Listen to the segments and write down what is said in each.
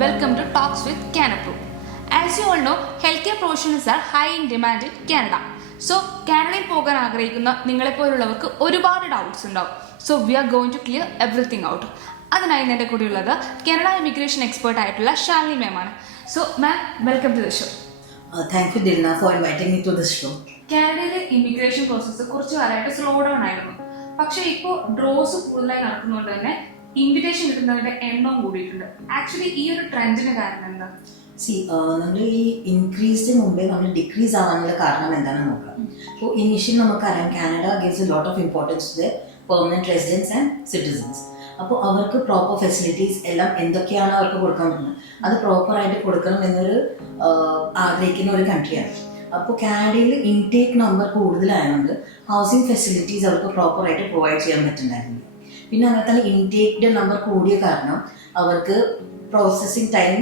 Welcome to Talks with Canapro. As you all know, healthcare professionals are high in demand in Canada. So, കാനഡയിൽ പോകാൻ ആഗ്രഹിക്കുന്ന നിങ്ങളെപ്പോലുള്ളവർക്ക് ഒരുപാട് doubts ഉണ്ടാവും. So we are going to clear everything out. അതിനായി എൻ്റെ കൂടെയുള്ളത് Canada immigration expert ആയിട്ടുള്ള Shalini ma'am ആണ്. So ma'am, welcome to the show. Thank you, Dilna, for inviting me to this show. കാനഡയിലെ ഇമിഗ്രേഷൻ പ്രോസസ്സ് കുറച്ച് കാലമായിട്ട് സ്ലോ ഡൗൺ ആയിരുന്നു. പക്ഷേ ഇപ്പോൾ ഡ്രോസ് കൂടുതലായി നടക്കുന്നതുകൊണ്ട് തന്നെ ഇൻവിറ്റേഷൻ കിട്ടുന്നവരുടെ എണ്ണവും കൂടിയിട്ടുണ്ട്. ആക്ച്വലി ഈ ഒരു ട്രെൻഡിന് കാരണം എന്താ? നമ്മൾ ഈ ഇൻക്രീസിന് മുമ്പേ നമ്മൾ ഡിക്രീസ് ആവാനുള്ള കാരണം എന്താണെന്ന് നോക്കാം. അപ്പോൾ ഇനീഷ്യലി നമുക്കറിയാം Canada gives a lot of importance to the permanent residence and citizens. അപ്പോൾ അവർക്ക് പ്രോപ്പർ ഫെസിലിറ്റീസ് എല്ലാം എന്തൊക്കെയാണ് അവർക്ക് കൊടുക്കാൻ പറ്റുന്നത് അത് പ്രോപ്പറായിട്ട് കൊടുക്കണം എന്നൊരു ആഗ്രഹിക്കുന്ന ഒരു കൺട്രിയാണ്. അപ്പോൾ കാനഡയിൽ ഇൻടേക്ക് നമ്പർ കൂടുതലായതുകൊണ്ട് ഹൗസിംഗ് ഫെസിലിറ്റീസ് അവർക്ക് പ്രോപ്പറായിട്ട് പ്രൊവൈഡ് ചെയ്യാൻ പറ്റുന്നുണ്ടായിരുന്നില്ല. പിന്നെ അങ്ങനെ തന്നെ ഇൻടേക്കിൻ്റെ നമ്പർ കൂടിയ കാരണം അവർക്ക് പ്രോസസ്സിങ് ടൈം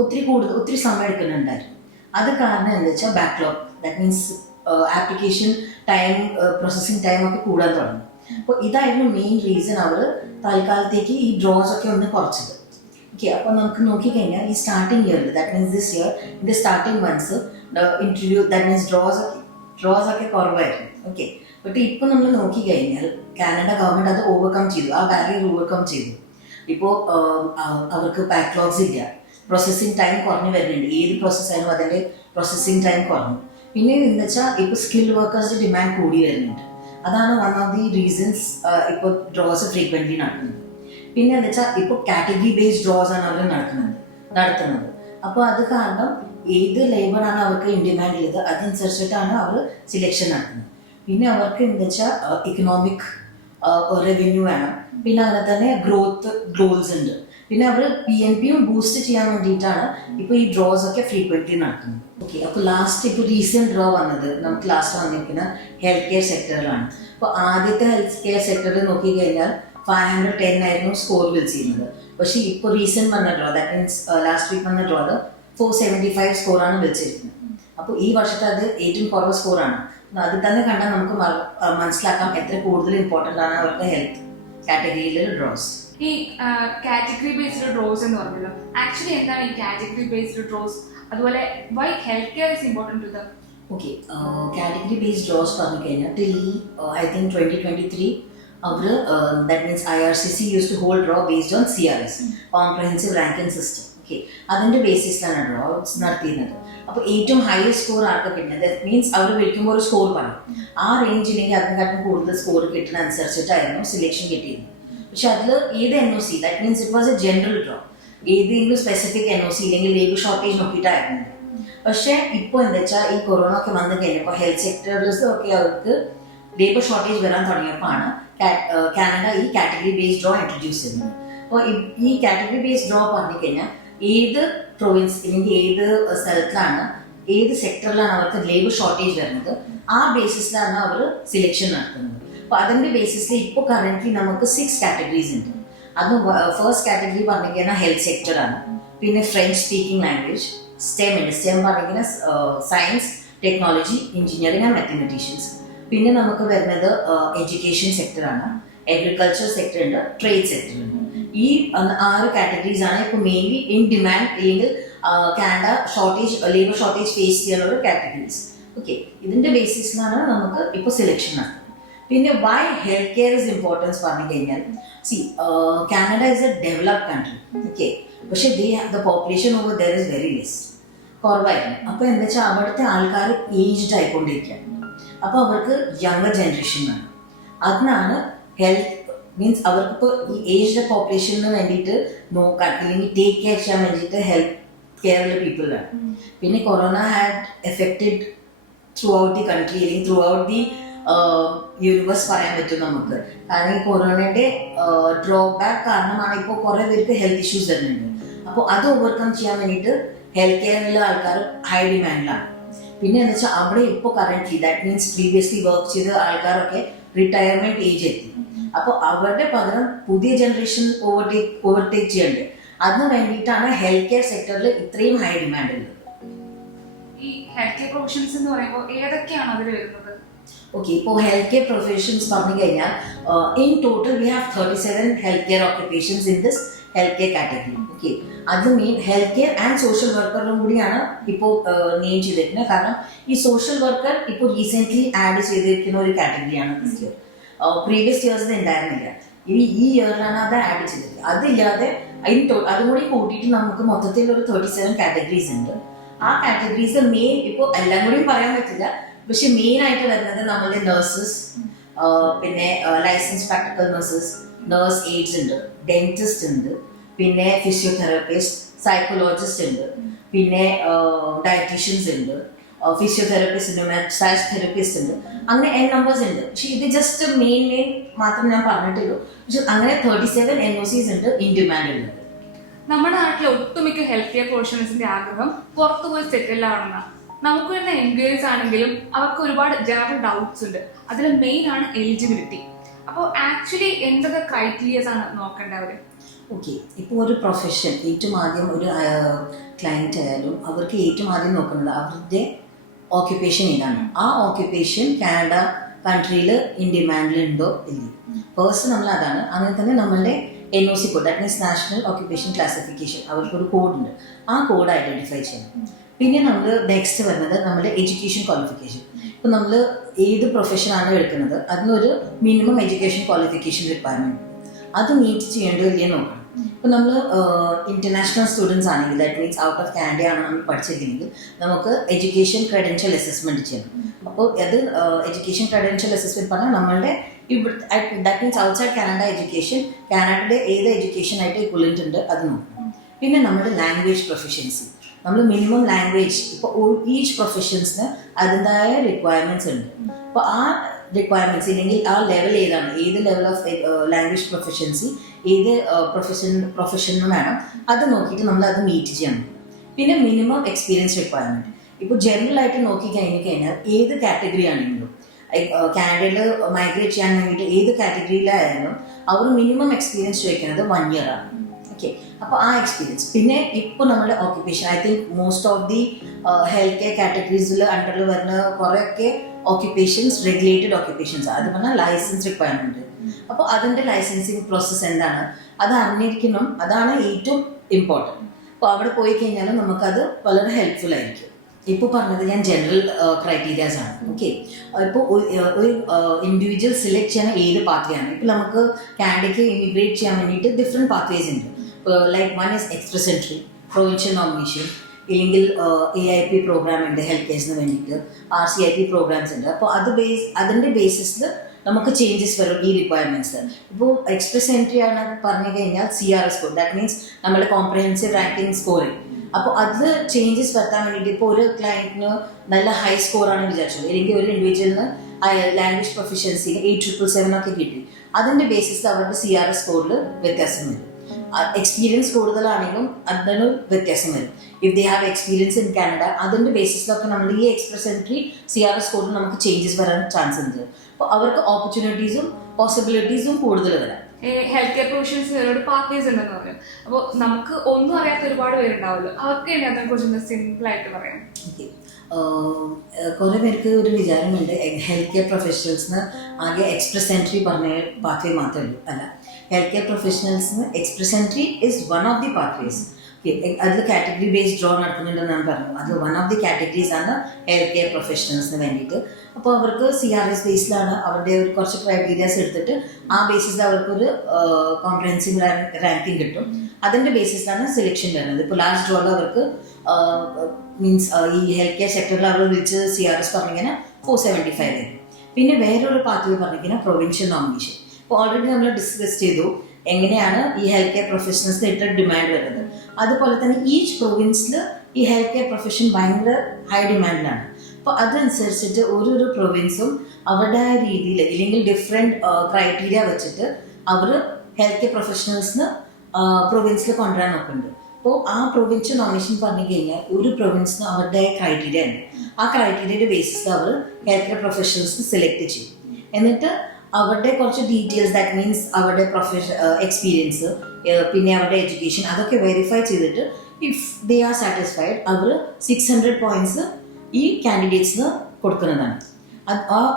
ഒത്തിരി സമയം എടുക്കുന്നുണ്ടായിരുന്നു. അത് കാരണം എന്താ വെച്ചാൽ backlog, that means application time, processing time ഒക്കെ കൂടാൻ തുടങ്ങി. അപ്പോൾ ഇതായിരുന്നു മെയിൻ റീസൺ അവർ തൽക്കാലത്തേക്ക് ഈ ഡ്രോസ് ഒക്കെ ഒന്ന് കുറച്ചത്. ഓക്കെ, അപ്പോൾ നമുക്ക് നോക്കിക്കഴിഞ്ഞാൽ ഈ സ്റ്റാർട്ടിങ് ഇയറിൽ, ദാറ്റ് മീൻസ് ദിസ് ഇയർ ഇതിൻ്റെ starting months interview, that means draws ഒക്കെ കുറവായിരുന്നു. ഓക്കെ, ബട്ട് ഇപ്പോൾ നമ്മൾ നോക്കിക്കഴിഞ്ഞാൽ കാനഡ ഗവൺമെൻറ് അത് ഓവർകം ചെയ്തു, ആ ബാരിയർ ഓവർകം ചെയ്തു. ഇപ്പോൾ അവർക്ക് ബാക്ക്ലോഗ്സ് ഇല്ല, പ്രോസസ്സിങ് ടൈം കുറഞ്ഞു വരുന്നുണ്ട്. ഏത് പ്രോസസ്സായാലും അതിൻ്റെ പ്രോസസ്സിങ് ടൈം കുറഞ്ഞു. പിന്നെ എന്താ വെച്ചാൽ ഇപ്പോൾ സ്കിൽഡ് വർക്കേഴ്സിൻ്റെ ഡിമാൻഡ് കൂടി വരുന്നുണ്ട്. അതാണ് വൺ ഓഫ് ദി റീസൺസ് ഇപ്പോൾ ഡ്രോസ് ഫ്രീക്വൻ്റ്ലി നടക്കുന്നത്. പിന്നെ എന്താ വെച്ചാൽ ഇപ്പോൾ കാറ്റഗറി ബേസ്ഡ് ഡ്രോസ് ആണ് അവർ നടത്തുന്നത്. അപ്പോൾ അത് കാരണം ഏത് ലേബറാണ് അവർക്ക് ഇൻ ഡിമാൻഡ് ഉള്ളത് അതനുസരിച്ചിട്ടാണ് അവർ സിലെക്ഷൻ നടത്തുന്നത്. പിന്നെ അവർക്ക് എന്താ വെച്ചാൽ ഇക്കണോമിക് റവന്യൂ വേണം, പിന്നെ അങ്ങനെ തന്നെ ഗ്രോത്ത് ഗോൾസ് ഉണ്ട്. പിന്നെ അവർ PNPയും ബൂസ്റ്റ് ചെയ്യാൻ വേണ്ടിയിട്ടാണ് ഇപ്പോൾ ഈ ഡ്രോസ് ഒക്കെ ഫ്രീക്വൻ്റ്ലി നടത്തുന്നത്. ഓക്കെ, അപ്പോൾ ഇപ്പോൾ റീസെൻറ്റ് ഡ്രോ വന്നത് നമുക്ക് ലാസ്റ്റ് വന്നിരിക്കുന്ന ഹെൽത്ത് കെയർ സെക്ടറിലാണ്. അപ്പോൾ ആദ്യത്തെ ഹെൽത്ത് കെയർ സെക്ടറിൽ നോക്കിക്കഴിഞ്ഞാൽ 510 ആയിരുന്നു സ്കോർ വിളിച്ചിരുന്നത്. പക്ഷേ ഇപ്പോൾ റീസെൻറ്റ് വന്ന draw, that means last week വന്ന ഡ്രോ 475 സ്കോറാണ് വിളിച്ചിരിക്കുന്നത്. അപ്പോൾ ഈ വർഷത്തെ അത് ഏറ്റവും കുറവ് സ്കോറാണ്. അത് തന്നെ കണ്ടാൽ നമുക്ക് മനസ്സിലാക്കാം എത്ര കൂടുതൽ ഇമ്പോർട്ടൻ്റ് ആണ് അവർക്ക് ഹെൽത്ത് കാറ്റഗറിയിലെ ഡ്രോസ്. ഈ കാറ്റഗറി ബേസ്ഡ് ഡ്രോസ് എന്ന് പറഞ്ഞല്ലോ, ആക്ച്വലി എന്താണ് ഈ കാറ്റഗറി ബേസ്ഡ് ഡ്രോസ്? അതുപോലെ why health care is important to them? Okay, category based draws പറഞ്ഞു കഴിഞ്ഞാൽ ടിൽ ഐ തിങ്ക് 2023 അവർ that means IRCC use to hold draw based on CRS, comprehensive ranking system. Okay, അതിൻ്റെ ബേസിസിലാണ് draws നടത്തിയിരുന്നത്. അപ്പോൾ ഏറ്റവും highest score ആർക്ക് കിട്ടുന്നത്, that means അവർ വിളിക്കുമ്പോൾ ഒരു സ്കോർ പറയും, ആ റേഞ്ചിലേക്ക് അതിനെക്കാട്ടും കൂടുതൽ സ്കോർ കിട്ടുന്ന അനുസരിച്ചിട്ടായിരുന്നു സെലക്ഷൻ കിട്ടിയിരുന്നത്. പക്ഷെ അതിൽ ഏത് NOC, that means it was A general draw, ഏതെങ്കിലും സ്പെസിഫിക് NOC ഇല്ലെങ്കിൽ ലേബർ ഷോർട്ടേജ് നോക്കിയിട്ടായിരുന്നു. പക്ഷേ ഇപ്പോൾ എന്താ വെച്ചാൽ ഈ കൊറോണ ഒക്കെ വന്നു കഴിഞ്ഞപ്പോൾ ഹെൽത്ത് സെക്ടറിലും ഒക്കെ അവർക്ക് ലേബർ ഷോർട്ടേജ് വരാൻ തുടങ്ങിയപ്പോൾ ആണ് കാനഡ ഈ കാറ്റഗറി ബേസ്ഡ് ഡ്രോ ഇൻട്രൊഡ്യൂസ് ചെയ്യുന്നത്. അപ്പോൾ ഈ കാറ്റഗറി ബേസ്ഡ് ഡ്രോ പറഞ്ഞു കഴിഞ്ഞാൽ ഏത് പ്രൊവിൻസ് അല്ലെങ്കിൽ ഏത് സ്ഥലത്തിലാണ്, ഏത് സെക്ടറിലാണ് അവർക്ക് ലേബർ ഷോർട്ടേജ് വരുന്നത് ആ ബേസിസിലാണ് അവർ സിലെക്ഷൻ നടത്തുന്നത്. അപ്പോൾ അതിൻ്റെ ബേസിസിൽ ഇപ്പോൾ കറൻ്റ്ലി നമുക്ക് 6 കാറ്റഗറീസ് ഉണ്ട്. അത് ഫസ്റ്റ് കാറ്റഗറി പറഞ്ഞു കഴിഞ്ഞാൽ ഹെൽത്ത് സെക്ടറാണ്. പിന്നെ ഫ്രഞ്ച് സ്പീക്കിംഗ് ലാംഗ്വേജ്, STEM പറഞ്ഞു കഴിഞ്ഞാൽ science, technology, engineering and mathematicians. പിന്നെ നമുക്ക് വരുന്നത് എഡ്യൂക്കേഷൻ സെക്ടറാണ്, അഗ്രികൾച്ചർ സെക്ടർ ഉണ്ട്, ട്രേഡ് സെക്ടർ ഉണ്ട്. ഈ 6 കാറ്റഗറീസ് ആണ് ഇപ്പോൾ മെയിൻലി ഇൻ ഡിമാൻഡ് അല്ലെങ്കിൽ കാനഡ ലേബർ ഷോർട്ടേജ് ഫേസ് ചെയ്യാനുള്ള കാറ്റഗറീസ്. ഓക്കെ, ഇതിൻ്റെ ബേസിസിലാണ് നമുക്ക് ഇപ്പോൾ സെലക്ഷൻ നടത്തുന്നത്. പിന്നെ why health care is importance പറഞ്ഞു കഴിഞ്ഞാൽ Canada is a developed country. Okay, പക്ഷേ the population over there is very less, കുറവായിരുന്നു. അപ്പോൾ എന്താ വെച്ചാൽ അവിടുത്തെ ആൾക്കാർ ഏജ്ഡ് ആയിക്കൊണ്ടിരിക്കുകയാണ്. അപ്പോൾ അവർക്ക് യങ്ങർ ജനറേഷൻ വേണം. അതിനാണ് ഹെൽത്ത് മീൻസ് അവർക്കിപ്പോൾ ഈ ഏജ്ഡ് പോപ്പുലേഷന് വേണ്ടിയിട്ട് നോക്കാൻ അല്ലെങ്കിൽ ടേക്ക് കെയർ ചെയ്യാൻ വേണ്ടിയിട്ട് ഹെൽത്ത് കെയറുള്ള പീപ്പിൾ വേണം. പിന്നെ corona had affected throughout the country അല്ലെങ്കിൽ ത്രൂ ഔട്ട് ദി യൂണിവേഴ്സ് പറയാൻ പറ്റും നമുക്ക്. കാരണം ഈ കൊറോണയുടെ ഡ്രോബാക്ക് കാരണമാണ് ഇപ്പോൾ കുറേ പേർക്ക് ഹെൽത്ത് ഇഷ്യൂസ് വരുന്നുണ്ട്. അപ്പോൾ അത് ഓവർകം ചെയ്യാൻ വേണ്ടിയിട്ട് ഹെൽത്ത് കെയറിലുള്ള ആൾക്കാർ ഹൈ ഡിമാൻഡിലാണ്. പിന്നെ എന്താ വെച്ചാൽ അവിടെ ഇപ്പോൾ currently that means previously work ചെയ്ത ആൾക്കാരൊക്കെ റിട്ടയർമെൻറ്റ് ഏജ് എത്തി. അപ്പോൾ അവരുടെ പകരം പുതിയ ജനറേഷൻ ഓവർടേക്ക് ചെയ്യേണ്ടത്. അതിന് വേണ്ടിയിട്ടാണ് ഹെൽത്ത് കെയർ സെക്ടറിൽ ഇത്രയും ഹൈ ഡിമാൻഡ് ഉള്ളത്. ഈ ഹെൽത്ത് കെയർ പ്രൊഫഷൻസ് എന്ന് പറയുമ്പോൾ ഏതൊക്കെയാണ് അതിൽ വരുന്നത്? Okay, for healthcare professions, in total we have 37 healthcare occupations in this health care category. Okay, അത് main health care and social വർക്കറും കൂടിയാണ് ഇപ്പോൾ നെയിം ചെയ്തിരിക്കുന്നത്. കാരണം ഈ സോഷ്യൽ വർക്കർ ഇപ്പോൾ റീസെന്റ് ആഡ് ചെയ്തിരിക്കുന്ന ഒരു കാറ്റഗറിയാണ് ദിസ് ഇയർ. പ്രീവിയസ് ഇയേഴ്സിൽ ഉണ്ടായിരുന്നില്ല, ഈ ഇയറിലാണ് അത് ആഡ് ചെയ്തത്. അതില്ലാതെ അതും കൂടി കൂട്ടിയിട്ട് നമുക്ക് മൊത്തത്തിൽ ഒരു 37 കാറ്റഗറീസ് ഉണ്ട്. ആ കാറ്റഗറീസ് മെയിൻ ഇപ്പോൾ എല്ലാം കൂടിയും പറയാൻ പറ്റില്ല, പക്ഷെ മെയിൻ ആയിട്ട് വരുന്നത് നമ്മളുടെ നഴ്സസ്, പിന്നെ licence practical nurses, nurse aids ഉണ്ട്, ഡെന്റിസ്റ്റ് ഉണ്ട്, പിന്നെ ഫിസിയോതെറാപ്പിസ്റ്റ്, സൈക്കോളജിസ്റ്റ് ഉണ്ട്, പിന്നെ ഡയറ്റീഷ്യൻസ് ഉണ്ട്, ഫിസിയോതെറാപ്പിസ്റ്റ് ഉണ്ട്, മസാജ് തെറാപ്പിസ്റ്റ് ഉണ്ട്, അങ്ങനെ n നമ്പേഴ്സ് ഉണ്ട്. പക്ഷെ ഇത് ജസ്റ്റ് മെയിൻ മാത്രം ഞാൻ പറഞ്ഞിട്ടുള്ളൂ. പക്ഷെ അങ്ങനെ 37 NOCs ഉണ്ട് ഇൻ ഡിമാൻഡ് ഉള്ളത്. നമ്മുടെ നാട്ടിലെ ഒട്ടുമിക്ക ഹെൽത്ത് കെയർ പ്രൊഫഷണൽസിന്റെ ആഗ്രഹം പുറത്തു പോയി സെറ്റിൽ ആവണമെന്നാണ്. നമുക്ക് വരുന്ന എൻക്വയറീസ് ആണെങ്കിലും അവർക്ക് ഒരുപാട് ജനറൽ ഡൗട്ട്സ് ഉണ്ട്. അതിൽ മെയിൻ ആണ് എലിജിബിലിറ്റി. അപ്പോൾ ആക്ച്വലി എന്തൊക്കെ ക്രൈറ്റീരിയസ് ആണ് നോക്കേണ്ടവര്? ഓക്കെ, ഇപ്പോൾ ഒരു പ്രൊഫഷൻ ഏറ്റവും ആദ്യം ഒരു ക്ലയൻറ്റ് ആയാലും അവർക്ക് ഏറ്റവും ആദ്യം നോക്കുന്നത് അവരുടെ ഓക്യുപ്പേഷൻ ഏതാണ്. ആ ഓക്യുപ്പേഷൻ കാനഡ കൺട്രിയിൽ ഇൻ ഡിമാൻഡിലുണ്ടോ ഇല്ല. ഫേസ്റ്റ് നമ്മൾ അതാണ്. അങ്ങനെ തന്നെ നമ്മളുടെ NOC code, that means national occupation classification, അവർക്കൊരു കോഡുണ്ട്. ആ കോഡ് ഐഡൻറ്റിഫൈ ചെയ്യണം. പിന്നെ നമ്മൾ നെക്സ്റ്റ് വരുന്നത് നമ്മുടെ എഡ്യൂക്കേഷൻ ക്വാളിഫിക്കേഷൻ. ഇപ്പോൾ നമ്മൾ ഏത് പ്രൊഫഷനാണ് എടുക്കുന്നത് അതിനൊരു മിനിമം എഡ്യൂക്കേഷൻ ക്വാളിഫിക്കേഷൻ റിക്വയർമെൻറ്റ്, അത് മീറ്റ് ചെയ്യേണ്ടോ ഇല്ലേ നോക്കണം. ഇപ്പോൾ നമ്മൾ ഇൻ്റർനാഷണൽ സ്റ്റുഡൻസ് ആണെങ്കിൽ, that means out of Canada ആണ് നമ്മൾ പഠിച്ചിരിക്കുന്നത്, നമുക്ക് എഡ്യൂക്കേഷൻ ക്രെഡൻഷ്യൽ അസസ്മെൻറ്റ് ചെയ്യണം. അപ്പോൾ അത് എഡ്യൂക്കേഷൻ ക്രെഡൻഷ്യൽ അസസ്മെൻറ്റ് പറഞ്ഞാൽ നമ്മളുടെ that means outside Canada education, കാനഡയുടെ ഏത് എഡ്യൂക്കേഷനായിട്ട് ഇക്വലൻ്റ് ഉണ്ട് അത് നോക്കണം. പിന്നെ നമ്മുടെ ലാംഗ്വേജ് പ്രൊഫഷ്യൻസി, നമ്മൾ മിനിമം ലാംഗ്വേജ്, ഇപ്പോൾ ഈച്ച് പ്രൊഫഷൻസിന് അതിൻ്റെതായ റിക്വയർമെൻറ്റ്സ് ഉണ്ട്. അപ്പോൾ ആ റിക്വയർമെൻറ്റ്സ് ഇല്ലെങ്കിൽ ആ ലെവൽ ഏതാണ്, ഏത് ലെവൽ ഓഫ് ലാംഗ്വേജ് പ്രൊഫഷ്യൻസി ഏത് പ്രൊഫഷനും വേണം, അത് നോക്കിയിട്ട് നമ്മൾ അത് മീറ്റ് ചെയ്യണം. പിന്നെ മിനിമം എക്സ്പീരിയൻസ് റിക്വയർമെൻറ്റ്. ഇപ്പോൾ ജനറൽ ആയിട്ട് നോക്കി കഴിഞ്ഞാൽ ഏത് കാറ്റഗറി ആണെങ്കിലും കാനഡയിൽ മൈഗ്രേറ്റ് ചെയ്യാൻ വേണ്ടിയിട്ട് ഏത് കാറ്റഗറിയിലായാലും അവർ മിനിമം എക്സ്പീരിയൻസ് ചോദിക്കുന്നത് 1 year ആണ്. ഓക്കെ, അപ്പോൾ ആ എക്സ്പീരിയൻസ്. പിന്നെ ഇപ്പോൾ നമ്മുടെ occupation, I think most of the health care കാറ്റഗറീസിൽ അണ്ടറിൽ വരുന്ന കുറേയൊക്കെ ഓക്യുപ്പേഷൻസ് റെഗുലേറ്റഡ് ഓക്യുപ്പേഷൻസ്, അത് പറഞ്ഞാൽ ലൈസൻസ് റിക്വയർമെൻറ്റ്. അപ്പോൾ അതിൻ്റെ ലൈസൻസിങ് പ്രോസസ്സ് എന്താണ് അത് അറിഞ്ഞിരിക്കണം, അതാണ് ഏറ്റവും ഇമ്പോർട്ടൻറ്റ്. അപ്പോൾ അവിടെ പോയി കഴിഞ്ഞാൽ നമുക്കത് വളരെ ഹെൽപ്ഫുൾ ആയിരിക്കും. ഇപ്പോൾ പറഞ്ഞത് ഞാൻ ജനറൽ ക്രൈറ്റീരിയാസ് ആണ്. ഓക്കെ, ഇപ്പോൾ ഒരു ഇൻഡിവിജ്വൽ സെലക്ട് ചെയ്യാൻ ഏത് പാത്വേ ആണ്. ഇപ്പോൾ നമുക്ക് കാനഡയ്ക്ക് ഇമിഗ്രേറ്റ് ചെയ്യാൻ വേണ്ടിയിട്ട് ഡിഫറെൻറ്റ് പാത്വേസ് ഉണ്ട്. Like one is express entry, provincial nomination, ഇല്ലെങ്കിൽ AIP പ്രോഗ്രാം ഉണ്ട് ഹെൽത്ത് കെയർസിന് വേണ്ടിയിട്ട്, RCIP പ്രോഗ്രാംസ് ഉണ്ട്. അപ്പോൾ അതിൻ്റെ ബേസിസിൽ നമുക്ക് ചേഞ്ചസ് വരും ഈ റിക്വയർമെൻറ്റ്സ്. ഇപ്പോൾ എക്സ്പ്രസ് എൻട്രി ആണ് പറഞ്ഞു കഴിഞ്ഞാൽ CRS കോഡ്, ദാറ്റ് മീൻസ് നമ്മുടെ കോംപ്രഹെൻസീവ് റാങ്കിങ് സ്കോറിങ്. അപ്പോൾ അത് ചേഞ്ചസ് വരുത്താൻ വേണ്ടിയിട്ട് ഇപ്പോൾ ഒരു ക്ലയൻറ്റിന് നല്ല ഹൈ സ്കോറാണ് വിചാരിച്ചത്, അല്ലെങ്കിൽ ഒരു ഇൻഡിവിജ്വലിന് ലാംഗ്വേജ് പ്രൊഫഷ്യൻസി 877 ഒക്കെ കിട്ടി, അതിൻ്റെ ബേസിസിൽ അവരുടെ CRS കോഡിൽ വ്യത്യാസം വരും. എക്സ്പീരിയൻസ് കൂടുതലാണെങ്കിലും അതിന് വ്യത്യാസം വരും. If they have experience in Canada, അതിൻ്റെ ബേസിസിലൊക്കെ നമ്മൾ ഈ എക്സ്പ്രസ് എൻട്രി CRS കോഡിൽ നമുക്ക് ചേഞ്ചസ് വരാൻ ചാൻസ് ഉണ്ട്. അപ്പോൾ അവർക്ക് ഓപ്പർച്യൂണിറ്റീസും പോസിബിലിറ്റീസും കൂടുതൽ വരാം. ഹെൽത്ത് കെയർ പ്രൊഫഷൻസ് ഒരുപാട് പാത്വേസ് ഉണ്ടെന്ന് പറയും. അപ്പോൾ നമുക്ക് ഒന്നും അറിയാത്ത ഒരുപാട് പേരുണ്ടാവുമല്ലോ, അവർക്ക് അതിനെക്കുറിച്ച് സിമ്പിൾ ആയിട്ട് പറയാം. ഓക്കെ, കുറേ പേർക്ക് ഒരു വിചാരമുണ്ട് ഹെൽത്ത് കെയർ പ്രൊഫഷണൽസിന് ആകെ എക്സ്പ്രസ് എൻട്രി പറഞ്ഞ പാത്വേ മാത്രമേ ഉള്ളൂ. അല്ല, ഹെൽത്ത് കെയർ പ്രൊഫഷണൽസിന് express entry is one of the pathways. അതിൽ കാറ്റഗറി ബേസ്ഡ് ഡ്രോ നടക്കുന്നുണ്ടെന്ന് ഞാൻ പറഞ്ഞു. അത് വൺ ഓഫ് ദി കാറ്റഗറീസ് ആണ് ഹെൽത്ത് കെയർ പ്രൊഫഷണൽസിന് വേണ്ടിയിട്ട്. അപ്പോൾ അവർക്ക് CRS ബേസിലാണ് അവരുടെ ഒരു കുറച്ച് ക്രൈറ്റീരിയാസ് എടുത്തിട്ട് ആ ബേസിസിൽ അവർക്കൊരു കോംപ്രഹെൻസീവ് റാങ്കിങ് കിട്ടും. അതിൻ്റെ ബേസിസിലാണ് സെലക്ഷൻ വരുന്നത്. ഇപ്പോൾ ലാസ്റ്റ് ഡ്രോയിൽ അവർക്ക് മീൻസ് ഈ ഹെൽത്ത് കെയർ സെക്ടറിൽ അവർ വിളിച്ച് CRS പറഞ്ഞിങ്ങനെ 475 വരും. പിന്നെ വേറൊരു പാത്വേ പറഞ്ഞിരിക്കുന്ന പ്രൊവിൻഷ്യൽ നോമിനേഷൻ. ഇപ്പോൾ ഓൾറെഡി നമ്മൾ ഡിസ്കസ് ചെയ്തു എങ്ങനെയാണ് ഈ ഹെൽത്ത് കെയർ പ്രൊഫഷണൽസിന് ഇത്ര ഡിമാൻഡ് വരുന്നത്. അതുപോലെ തന്നെ ഈച്ച് പ്രൊവിൻസിൽ ഈ ഹെൽത്ത് കെയർ പ്രൊഫഷൻ ഭയങ്കര ഹൈ ഡിമാൻഡിലാണ്. അപ്പോൾ അതനുസരിച്ചിട്ട് ഓരോരോ പ്രൊവിൻസും അവരുടെ രീതിയിൽ ഇല്ലെങ്കിൽ ഡിഫറെൻറ്റ് ക്രൈറ്റീരിയ വെച്ചിട്ട് അവർ ഹെൽത്ത് കെയർ പ്രൊഫഷണൽസിന് പ്രൊവിൻസിൽ കൊണ്ടുവരാൻ നോക്കുന്നുണ്ട്. അപ്പോൾ ആ പ്രൊവിൻഷ്യൽ നോമിനേഷൻ പറഞ്ഞു കഴിഞ്ഞാൽ ഒരു പ്രൊവിൻസിന് അവരുടെ ക്രൈറ്റീരിയ ഉണ്ട്. ആ ക്രൈറ്റീരിയയുടെ ബേസിസിൽ അവർ ഹെൽത്ത് കെയർ പ്രൊഫഷണൽസിന് സെലക്ട് ചെയ്യും. എന്നിട്ട് അവരുടെ കുറച്ച് ഡീറ്റെയിൽസ്, ദാറ്റ് മീൻസ് അവരുടെ എക്സ്പീരിയൻസ്, പിന്നെ അവരുടെ എഡ്യൂക്കേഷൻ, അതൊക്കെ വെരിഫൈ ചെയ്തിട്ട് ഇഫ് ദേ ആർ സാറ്റിസ്ഫൈഡ് അവർ 600 points ഈ കാൻഡിഡേറ്റ്സിന് കൊടുക്കുന്നതാണ്.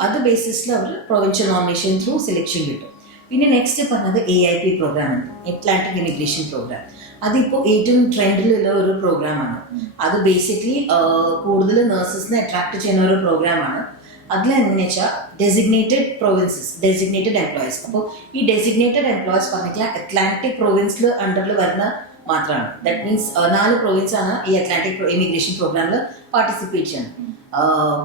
അത് ബേസിസിൽ അവർ പ്രൊവിൻഷ്യൽ നോമിനേഷൻ ത്രൂ സെലക്ഷൻ കിട്ടും. പിന്നെ നെക്സ്റ്റ് പറഞ്ഞത് AIP പ്രോഗ്രാമാണ്, അറ്റ്ലാന്റിക് ഇമിഗ്രേഷൻ പ്രോഗ്രാം. അതിപ്പോൾ ഏറ്റവും ട്രെൻഡിലുള്ള ഒരു പ്രോഗ്രാമാണ്. അത് ബേസിക്കലി കൂടുതൽ നഴ്സസിനെ അട്രാക്ട് ചെയ്യുന്ന ഒരു പ്രോഗ്രാമാണ്. അതിലെങ്ങനെ വെച്ചാൽ ഡെസിഗ്നേറ്റഡ് പ്രൊവിൻസസ്, ഡെസിഗ്നേറ്റഡ് എംപ്ലോയീസ്. അപ്പോൾ ഈ ഡെസിഗ്നേറ്റഡ് എംപ്ലോയീസ് പറഞ്ഞിട്ടുള്ള അറ്റ്ലാന്റിക് പ്രൊവിൻസിൽ അണ്ടറിൽ വരുന്ന മാത്രമാണ്. ദാറ്റ് മീൻസ് 4 പ്രൊവിൻസാണ് ഈ അറ്റ്ലാന്റിക് ഇമിഗ്രേഷൻ പ്രോഗ്രാമിൽ പാർട്ടിസിപ്പേറ്റ് ചെയ്യുന്നത്.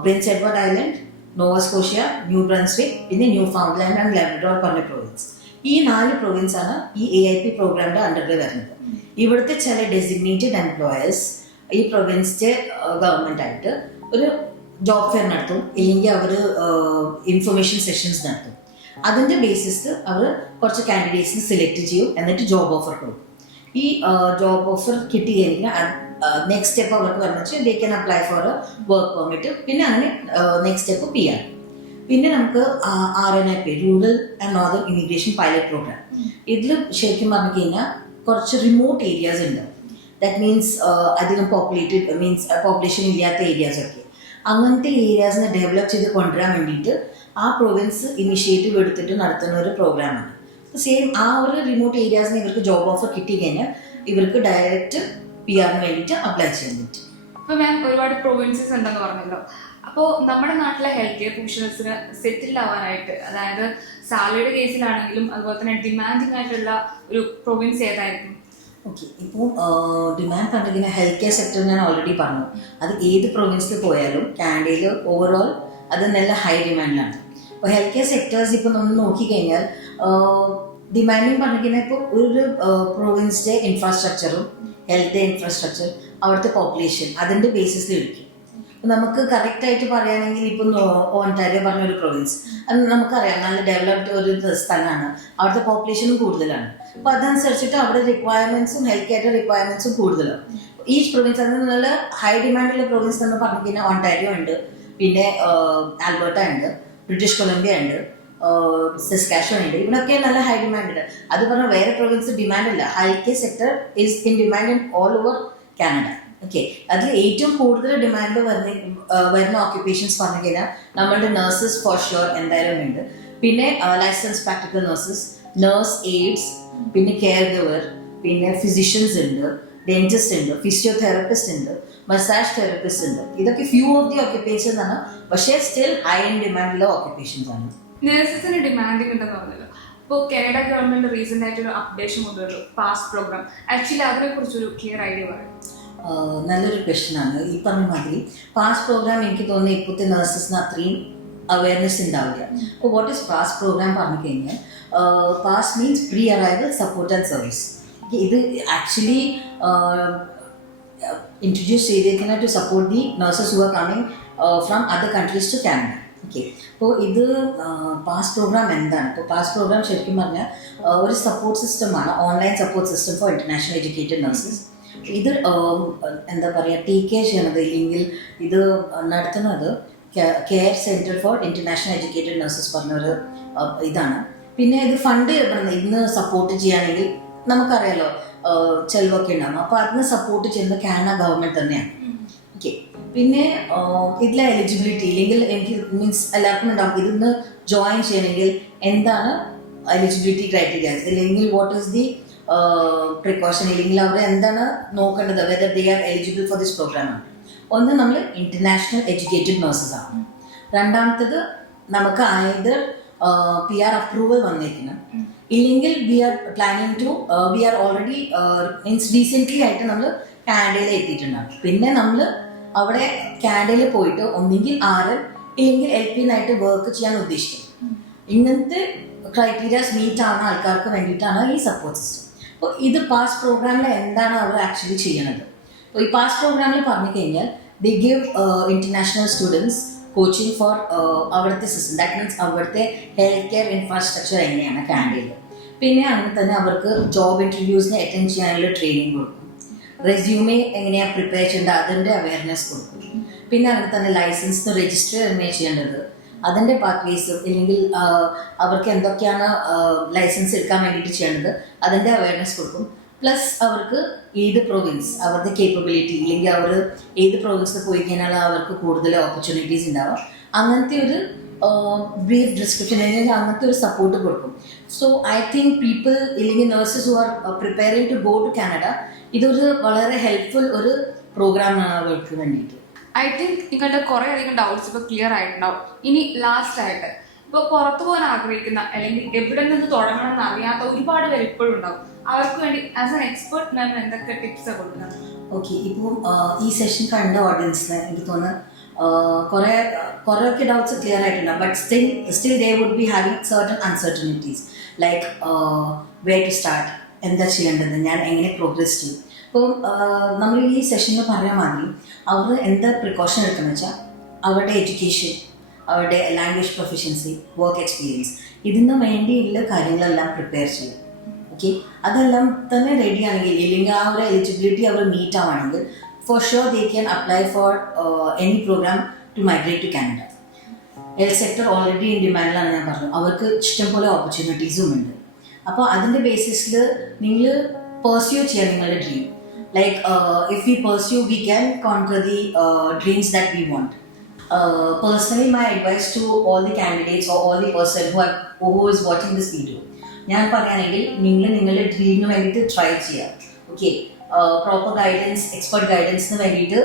Prince Edward island, നോവസ്കോഷ്യ, new Brunswick, പിന്നെ ന്യൂ ഫൗണ്ട്ലാൻഡ് ആൻഡ് ലാബ്രഡോർ പറഞ്ഞ പ്രൊവിൻസ്. ഈ 4 പ്രൊവിൻസാണ് ഈ AIP പ്രോഗ്രാമിന്റെ അണ്ടറിൽ വരുന്നത്. ഇവിടുത്തെ ചില ഡെസിഗ്നേറ്റഡ് എംപ്ലോയേഴ്സ് ഈ പ്രൊവിൻസിന്റെ ഗവൺമെന്റ് ആയിട്ട് ഒരു ജോബ് ഫെയർ നടത്തും, ഇല്ലെങ്കിൽ അവർ ഇൻഫർമേഷൻ സെഷൻസ് നടത്തും. അതിന്റെ ബേസിസ് അവർ കുറച്ച് കാൻഡിഡേറ്റ്സിന് സെലക്ട് ചെയ്യും, എന്നിട്ട് ജോബ് ഓഫർ കൊടുക്കും. ഈ ജോബ് ഓഫർ കിട്ടി കഴിഞ്ഞാൽ നെക്സ്റ്റ് സ്റ്റെപ്പ് അവർക്ക് പറഞ്ഞാൽ they can apply for work permit. പിന്നെ അങ്ങനെ നെക്സ്റ്റ് സ്റ്റെപ്പ് PR. പിന്നെ നമുക്ക് RNIP, rural and northern immigration pilot program. ഇതിൽ ശരിക്കും പറഞ്ഞു കഴിഞ്ഞാൽ കുറച്ച് റിമോട്ട് ഏരിയാസ് ഉണ്ട്. ദാറ്റ് മീൻസ് അധികം പോപ്പുലേഷൻ ഇല്ലാത്ത ഏരിയാസ് ഒക്കെ. അങ്ങനത്തെ ഏരിയാസിനെ ഡെവലപ്പ് ചെയ്ത് കൊണ്ടുവരാൻ വേണ്ടിയിട്ട് ആ പ്രൊവിൻസ് ഇനിഷ്യേറ്റീവ് എടുത്തിട്ട് നടത്തുന്ന ഒരു പ്രോഗ്രാമാണ്. സെയിം ആ ഒരു റിമോട്ട് ഏരിയാസിന് ഇവർക്ക് ജോബ് ഓഫർ കിട്ടി കഴിഞ്ഞാൽ ഇവർക്ക് ഡയറക്റ്റ് PR വേണ്ടിയിട്ട് അപ്ലൈ ചെയ്യാൻ പറ്റും. അപ്പോൾ മാം ഒരുപാട് പ്രൊവിൻസസ് ഉണ്ടെന്ന് പറഞ്ഞല്ലോ. അപ്പോൾ നമ്മുടെ നാട്ടിലെ ഹെൽത്ത് കെയർ പ്രൊഫഷണൽസിന് സെറ്റിൽ ആവാനായിട്ട്, അതായത് സാലറിയുടെ കേസിലാണെങ്കിലും അതുപോലെ തന്നെ ഡിമാൻഡിങ് ആയിട്ടുള്ള ഒരു പ്രൊവിൻസ് ഏതായിരിക്കും? ഓക്കെ, ഇപ്പോൾ ഡിമാൻഡ് കണ്ടിരിക്കുന്ന ഹെൽത്ത് കെയർ സെക്ടർ ഞാൻ ഓൾറെഡി പറഞ്ഞു. അത് ഏത് പ്രൊവിൻസിൽ പോയാലും കാനഡയിൽ ഓവറോൾ അത് നല്ല ഹൈ ഡിമാൻഡിലാണ്. അപ്പോൾ ഹെൽത്ത് കെയർ സെക്ടേഴ്സ് ഇപ്പോൾ നമ്മൾ നോക്കിക്കഴിഞ്ഞാൽ ഡിമാൻഡിങ് പറഞ്ഞിരിക്കുന്നത് ഇപ്പോൾ ഒരു പ്രൊവിൻസിൻ്റെ ഇൻഫ്രാസ്ട്രക്ചറും ഹെൽത്ത് ഇൻഫ്രാസ്ട്രക്ചർ, അവിടുത്തെ പോപ്പുലേഷൻ, അതിൻ്റെ ബേസിസിൽ ഇരിക്കും. നമുക്ക് കറക്റ്റായിട്ട് പറയുകയാണെങ്കിൽ ഇപ്പം ഓൺടാരിയോ പറഞ്ഞൊരു പ്രൊവിൻസ്, അത് നമുക്കറിയാം നല്ല ഡെവലപ്ഡ് ഒരു സ്ഥലമാണ്, അവിടുത്തെ പോപ്പുലേഷനും കൂടുതലാണ്. അപ്പോൾ അതനുസരിച്ചിട്ട് അവിടെ റിക്വയർമെൻറ്റ്സും ഹെൽത്ത് കെയറിൻ്റെ റിക്വയർമെൻറ്റ്സും കൂടുതലാണ്. ഈച്ച് പ്രൊവിൻസ്, അതിന് നല്ല ഹൈ ഡിമാൻഡുള്ള പ്രൊവിൻസ് നമ്മൾ പറഞ്ഞു കഴിഞ്ഞാൽ ഓൺടാരിയോ ഉണ്ട്, പിന്നെ ആൽബർട്ട ഉണ്ട്, ബ്രിട്ടീഷ് കൊളംബിയ ഉണ്ട്, സസ്കാച്ചുവൻ ഉണ്ട്. ഇവിടെയൊക്കെ നല്ല ഹൈ ഡിമാൻഡ് ഉണ്ട്. അത് പറഞ്ഞാൽ വേറെ പ്രൊവിൻസ് ഡിമാൻഡ് ഇല്ല. Health care sector is in demand in all over Canada. Okay, അതിൽ ഏറ്റവും കൂടുതൽ ഡിമാൻഡ് വരുന്ന ഓക്യുപ്പേഷൻസ് പറഞ്ഞു കഴിഞ്ഞാൽ നമ്മളുടെ നഴ്സസ് ഫോർ ഷുവർ എന്തായാലും ഉണ്ട്. പിന്നെ ലൈസൻസ് പ്രാക്ടിക്കൽ നഴ്സ് എയ്ഡ്സ്, പിന്നെ കെയർ ഗിവർ, പിന്നെ ഫിസിഷ്യൻസ് ഉണ്ട്, ഡെന്റിസ്റ്റ് ഉണ്ട്, ഫിസിയോതെറാപ്പിസ്റ്റ് ഉണ്ട്, മസാജ് തെറാപ്പിസ്റ്റ് ഉണ്ട്. ഇതൊക്കെ ഫ്യൂ ഓഫ് ദി ഓക്യുപ്പേഷൻസ് ആണ്, പക്ഷേ സ്റ്റിൽ ഹൈ ഇൻ ഡിമാൻഡുള്ള ഓക്യുപ്പേഷൻസ് ആണ്. നഴ്സസിന് ഡിമാൻഡിങ് ഉണ്ടെന്ന് പറഞ്ഞല്ലോ. അപ്പോൾ കാനഡ ഗവൺമെന്റ് റീസെന്റ് ആയിട്ട് ഒരു അപ്ഡേഷൻ കൊണ്ടുവരും, പാസ് പ്രോഗ്രാം. ആക്ച്വലി അതിനെക്കുറിച്ചൊരു ക്ലിയർ ഐഡിയ പറയും. നല്ലൊരു ക്വസ്റ്റ്യനാണ്. ഈ പറഞ്ഞ മാതിരി പാസ് പ്രോഗ്രാം എനിക്ക് തോന്നുന്നു ഇപ്പോഴത്തെ നഴ്സസിന് അത്രയും അവയർനെസ് ഉണ്ടാവില്ല. അപ്പോൾ വാട്ട് ഈസ് പാസ് പ്രോഗ്രാം പറഞ്ഞു കഴിഞ്ഞാൽ, pass means pre arrival support and service. ഇത് ആക്ച്വലി ഇൻട്രൊഡ്യൂസ് ചെയ്തേക്കുന്നത് to support the nurses who are coming from other countries to Canada. Okay, അപ്പോൾ ഇത് പാസ് പ്രോഗ്രാം എന്താണ്? ഇപ്പോൾ പാസ് പ്രോഗ്രാം ശരിക്കും പറഞ്ഞാൽ ഒരു സപ്പോർട്ട് സിസ്റ്റമാണ്, online support system for international educated nurses. ഇത് എന്താ പറയുക, ടേക്ക് കെയർ ചെയ്യണത് ഇല്ലെങ്കിൽ ഇത് നടത്തുന്നത് care centre for international educated nurses പറഞ്ഞൊരു ഇതാണ്. പിന്നെ ഇത് ഫണ്ട് ഇന്ന് സപ്പോർട്ട് ചെയ്യുകയാണെങ്കിൽ നമുക്കറിയാലോ ചെലവൊക്കെ ഉണ്ടാകും. അപ്പോൾ അതിന് സപ്പോർട്ട് ചെയ്യുന്നത് കാനഡ ഗവൺമെൻറ് തന്നെയാണ്. ഓക്കെ, പിന്നെ ഇതിലെ എലിജിബിലിറ്റി ഇല്ലെങ്കിൽ എനിക്ക് മീൻസ് എല്ലാവർക്കും ഉണ്ടാവും ഇതിന്ന് ജോയിൻ ചെയ്യണമെങ്കിൽ എന്താണ് എലിജിബിലിറ്റി ക്രൈറ്റീരിയ, ഇല്ലെങ്കിൽ വാട്ട് ഈസ് ദി പ്രിക്കോഷൻ, ഇല്ലെങ്കിൽ അവർ എന്താണ് നോക്കേണ്ടത്, whether they are eligible for this program ആണ്. ഒന്ന് നമ്മൾ ഇന്റർനാഷണൽ എഡ്യൂക്കേറ്റഡ് നഴ്സസ് ആണ്. രണ്ടാമത്തത് നമുക്ക് ആയത് PR അപ്രൂവൽ വന്നേക്കണം, ഇല്ലെങ്കിൽ we are planning to we are already means recently ആയിട്ട് നമ്മൾ കാനഡയിൽ എത്തിയിട്ടുണ്ടാകും. പിന്നെ നമ്മൾ അവിടെ കാനഡയിൽ പോയിട്ട് ഒന്നെങ്കിൽ RN ഇല്ലെങ്കിൽ LP ആയിട്ട് വർക്ക് ചെയ്യാൻ ഉദ്ദേശിക്കുന്നത്. ഇങ്ങനത്തെ ക്രൈറ്റീരിയാസ് മീറ്റ് ആവുന്ന ആൾക്കാർക്ക് വേണ്ടിയിട്ടാണ് ഈ സപ്പോർട്ട് സിസ്റ്റം. അപ്പോൾ ഇത് പാസ് പ്രോഗ്രാമിൽ എന്താണ് അവർ ആക്ച്വലി ചെയ്യണത്? അപ്പോൾ ഈ പാസ് പ്രോഗ്രാമിൽ പറഞ്ഞു കഴിഞ്ഞാൽ they give international students coaching for അവിടുത്തെ സിസ്റ്റം, ദാറ്റ് മീൻസ് അവിടുത്തെ ഹെൽത്ത് കെയർ ഇൻഫ്രാസ്ട്രക്ചർ എങ്ങനെയാണ് കാനഡയിൽ. പിന്നെ അങ്ങനെ തന്നെ അവർക്ക് ജോബ് ഇൻ്റർവ്യൂസിന് അറ്റൻഡ് ചെയ്യാനുള്ള ട്രെയിനിങ് കൊടുക്കും, റെസ്യൂമെ എങ്ങനെയാണ് പ്രിപ്പയർ ചെയ്യേണ്ടത് അതിൻ്റെ അവയർനെസ് കൊടുക്കും. പിന്നെ അങ്ങനെ തന്നെ ലൈസൻസിന് രജിസ്റ്റർ എങ്ങനെയാണ് ചെയ്യേണ്ടത് അതിൻ്റെ പാത്വേസ്, ഇല്ലെങ്കിൽ അവർക്ക് എന്തൊക്കെയാണ് ലൈസൻസ് എടുക്കാൻ വേണ്ടിയിട്ട് ചെയ്യേണ്ടത് അതിൻ്റെ അവയർനെസ് കൊടുക്കും. പ്ലസ് അവർക്ക് ഏത് പ്രൊവിൻസ് അവരുടെ കേപ്പബിലിറ്റി, ഇല്ലെങ്കിൽ അവർ ഏത് പ്രൊവിൻസിൽ പോയി കഴിഞ്ഞാൽ അവർക്ക് കൂടുതൽ ഓപ്പർച്യൂണിറ്റീസ് ഉണ്ടാവും, അങ്ങനത്തെ ഒരു ബ്രീഫ് ഡിസ്ക്രിപ്ഷൻ അല്ലെങ്കിൽ അങ്ങനത്തെ ഒരു സപ്പോർട്ട് കൊടുക്കും. സോ ഐ തിങ്ക് പീപ്പിൾ ഇല്ലെങ്കിൽ nurses who are preparing to go to Canada ഇതൊരു വളരെ ഹെൽപ്ഫുൾ ഒരു പ്രോഗ്രാമാണ് അവർക്ക് വേണ്ടിയിട്ട്. ഐ തിങ്ക് നിങ്ങളുടെ കുറേ അധികം ഡൗട്ട്സ് ഇപ്പോൾ ക്ലിയർ ആയിട്ടുണ്ടാവും. ഇനി ലാസ്റ്റ് ആയിട്ട് ഇപ്പോൾ പുറത്തു പോകാൻ ആഗ്രഹിക്കുന്ന അല്ലെങ്കിൽ എവിടെ നിന്ന് തുടങ്ങണം എന്ന് അറിയാത്ത ഒരുപാട് പേര് ഇപ്പോഴും ഉണ്ടാവും. അവർക്ക് വേണ്ടി ആസ് എൻ എക്സ്പെർട്ട് മാം എന്തൊക്കെ ടിപ്സ് കൊടുക്കുന്നത്? ഓക്കെ, ഇപ്പം ഈ സെഷൻ കണ്ട ഓഡിയൻസിന് എനിക്ക് തോന്നുന്നു കുറേയൊക്കെ ഡൗട്ട്സ് ക്ലിയർ ആയിട്ടുണ്ടാവും. But still they would be having certain uncertainties like way to start, എന്താ ചെയ്യേണ്ടത്, ഞാൻ എങ്ങനെ പ്രോഗ്രസ് ചെയ്യും. ഇപ്പോൾ നമ്മൾ ഈ സെഷനിൽ പറയാൻ മാതിരി അവർ എന്താ പ്രിക്കോഷൻ എടുക്കുന്നത് വെച്ചാൽ അവരുടെ എഡ്യൂക്കേഷൻ, അവരുടെ ലാംഗ്വേജ് പ്രൊഫഷൻസി, വർക്ക് എക്സ്പീരിയൻസ് ഇതിന് വേണ്ടിയുള്ള കാര്യങ്ങളെല്ലാം പ്രിപ്പയർ ചെയ്യും. ഓക്കെ, അതെല്ലാം തന്നെ റെഡി ആണെങ്കിൽ ഇല്ലെങ്കിൽ ആ ഒരു എലിജിബിലിറ്റി അവർ മീറ്റ് ആവുകയാണെങ്കിൽ for sure they can apply for any program to migrate to Canada. Health sector already in ഡിമാൻഡിലാണ് ഞാൻ പറഞ്ഞു. അവർക്ക് ഇഷ്ടംപോലെ ഓപ്പർച്യൂണിറ്റീസും ഉണ്ട്. അപ്പോൾ അതിൻ്റെ ബേസിസിൽ നിങ്ങൾ പെർസ്യൂ ചെയ്യാൻ നിങ്ങളുടെ dream. Like if we pursue we can conquer the dreams that we want. Personally, my advice to all the candidates or all the person who is watching this video, ഞാൻ പറയുകയാണെങ്കിൽ നിങ്ങൾ നിങ്ങളുടെ ഡ്രീമിന് വേണ്ടിയിട്ട് ട്രൈ ചെയ്യുക. Okay, proper guidance, expert ഗൈഡൻസിന് വേണ്ടിയിട്ട്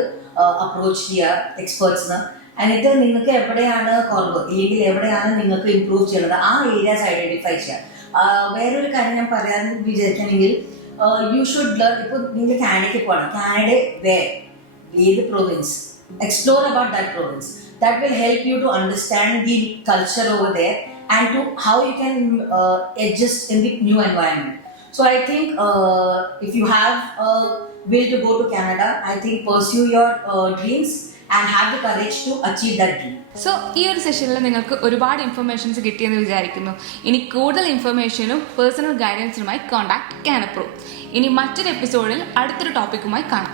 approach ചെയ്യുക എക്സ്പേർട്സിന്. എന്നിട്ട് നിങ്ങൾക്ക് എവിടെയാണ് കുറവ് ഇല്ലെങ്കിൽ എവിടെയാണ് നിങ്ങൾക്ക് ഇമ്പ്രൂവ് ചെയ്യുന്നത് ആ ഏരിയാസ് ഐഡൻറ്റിഫൈ ചെയ്യുക. വേറൊരു കാര്യം ഞാൻ പറയാൻ വിചാരിക്കുകയാണെങ്കിൽ യു ഷുഡ് ലേൺ. ഇപ്പോൾ നിങ്ങൾ കാനഡയ്ക്ക് പോകണം, കാനഡ ഏത് province, explore about that province. That will help you to understand the culture over there and to how you can adjust in the new environment. So I think if you have a will to go to Canada, I think pursue your dreams and have the courage to achieve that dream. So ഈ ഒരു സെഷനിൽ നിങ്ങൾക്ക് ഒരുപാട് informations കിട്ടിയെന്ന് വിചാരിക്കുന്നു. ഇനി കൂടുതൽ ഇൻഫർമേഷനും personal ഗൈഡൻസിനുമായി contact കാനപ്രോ. ഇനി മറ്റൊരു എപ്പിസോഡിൽ അടുത്തൊരു ടോപ്പിക്കുമായി കാണാം.